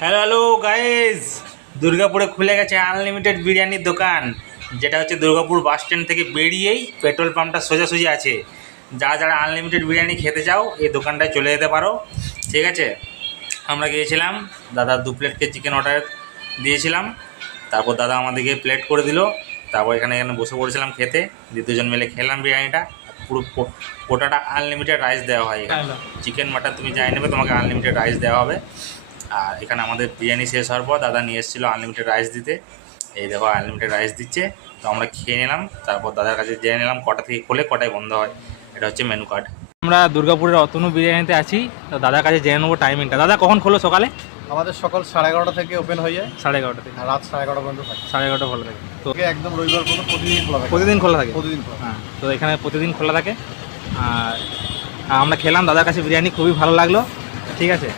Hello hello guys, দুর্গাপুরে খুলে গেছে আনলিমিটেড বিরিয়ানির দোকান, যেটা হচ্ছে দুর্গাপুর বাস স্ট্যান্ড থেকে বেরিয়েই পেট্রোল পাম্পটা সোজাসুজি আছে। যারা যারা আনলিমিটেড বিরিয়ানি খেতে চাও এই দোকানটায় চলে যেতে পারো, ঠিক আছে। আমরা গিয়েছিলাম, দাদা 2 প্লেটকে চিকেন অর্ডার দিয়েছিলাম, তারপর দাদা আমাদেরকে প্লেট করে দিল। তারপর এখানে বসে পড়েছিলাম খেতে, দুজন মিলে খেলাম বিরিয়ানিটা। পুরো কোটাটা আনলিমিটেড রাইস দেওয়া হয় এখানে, চিকেন মাটন তুমি যাই নেবে তোমাকে আনলিমিটেড রাইস দেওয়া হবে। আর এখানে আমাদের বিরিয়ানি শেষ হওয়ার পর দাদা নিয়ে এসেছিলো আনলিমিটেড রাইস দিতে। এই দেখো আনলিমিটেড রাইস দিচ্ছে, তো আমরা খেয়ে নিলাম। তারপর দাদার কাছে জেনে নিলাম কটা থেকে খোলে কটায় বন্ধ হয়। এটা হচ্ছে মেনু কার্ড। আমরা দুর্গাপুরের অতনু বিরিয়ানিতে আছি, তো দাদার কাছে জেনে নেবো টাইমিংটা। দাদা কখন খোলো সকালে? আমাদের সকাল 11:30 থেকে ওপেন হয়ে যায়, 11:30 থেকে আর রাত 11:30 পর্যন্ত থাকে। 11:30 খোলা থাকে, তো একদম রবিবার পর্যন্ত প্রতিদিন খোলা থাকে। প্রতিদিন খোলা থাকে। প্রতিদিন খোলা। হ্যাঁ, তো এখানে প্রতিদিন খোলা থাকে। আর আমরা খেলাম দাদার কাছে বিরিয়ানি, খুবই ভালো লাগলো, ঠিক আছে।